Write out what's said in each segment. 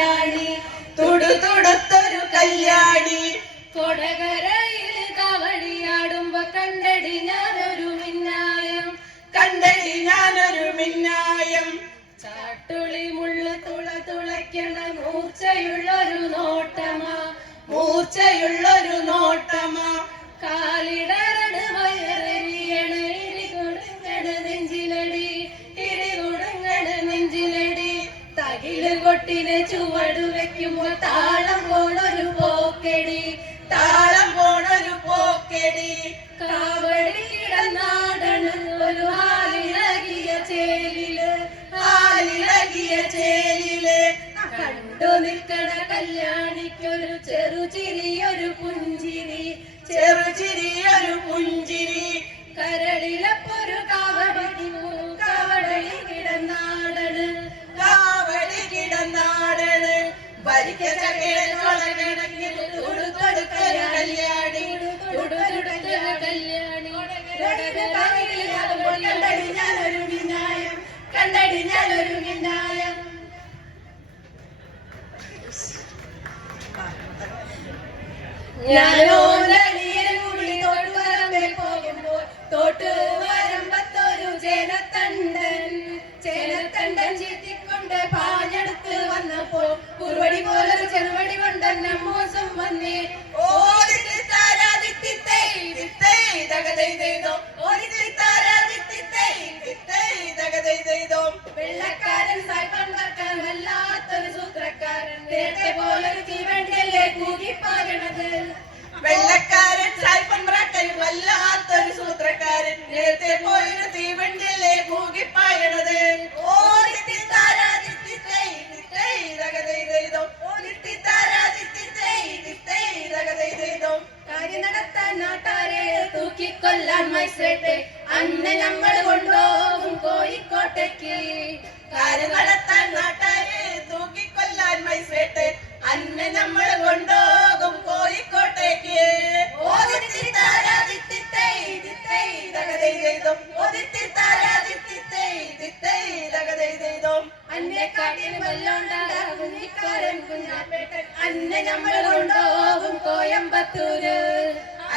കല്യാണി. തുടുതുടുത്തൊരു കല്യാണി. കൊടകരയിൽ കവടിയാടുമ്പോ കണ്ടടി ഞാനൊരു മിന്നായം. കണ്ടടി ഞാനൊരു മിന്നായം. ചാട്ടുളി മുള്ള തുള തുളയ്ക്കണ മൂർച്ചയുള്ളൊരു നോട്ടമാ. മൂർച്ചയുള്ളൊരു നോട്ടമാ. കാലിടരട് വയറെറിയണ കൊട്ടിനെ ചുവട് വെക്കുമ്പോൾ താളം പോണൊരു പോക്കെടി താളം പോണൊരു പോക്കെടി. കാവടി കിടന്നാടണ് ഒരു ഹാലിളകിയ ചേലിൽ ആലിളകിയ ചേലിൽ. കണ്ടു നിൽക്കണ കല്യാണിക്കൊരു ചെറുചിരിയൊരു പുഞ്ചിരി ചെറുചിരിയൊരു പുഞ്ചിരി. ചേനത്തണ്ടൻ. ചേനത്തണ്ടൻ ചീത്തിക്കൊണ്ട് വന്നപ്പോൾ കുറുവടി പോലൊരു ചെറുവടി കൊണ്ടെന്നെ മോശം വന്നേ മൈസേട്ടെ അന്ന് നമ്മൾ കൊണ്ടുപോകും കോഴിക്കോട്ടേക്ക്. കാര്യം നടത്താൻ നാട്ടാരെ തൂക്കിക്കൊല്ലാൻ മൈസേട്ട്. അന്ന് നമ്മൾ കൊണ്ടുപോകും കോഴിക്കോട്ടേക്ക്. അന്നെ നമ്മൾ കൊണ്ടുപോകും കോയമ്പത്തൂര്.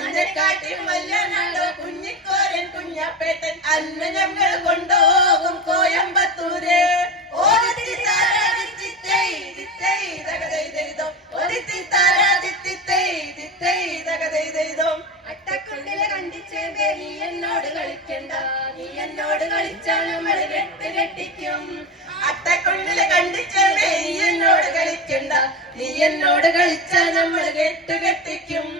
അന്നക്കാട്ടിൽ വല്ലനാടോ കുഞ്ഞിക്കോരൻ കുഞ്ഞപ്പേട്ടൻ അന്ന് ഞങ്ങൾ കൊണ്ടുപോകും കോയമ്പത്തൂര്. അട്ടക്കുണ്ടിലെ കണ്ടിച്ചേ നീ എന്നോട് കളിക്കണ്ട. നീ എന്നോട് കളിച്ചാൽ നമ്മൾ കെട്ട് കെട്ടിക്കും. അട്ടക്കൊണ്ടിൽ കണ്ടിച്ചേ നീ എന്നോട് കളിക്കണ്ട. നീ എന്നോട് കളിച്ചാൽ നമ്മൾ കെട്ട് കെട്ടിക്കും.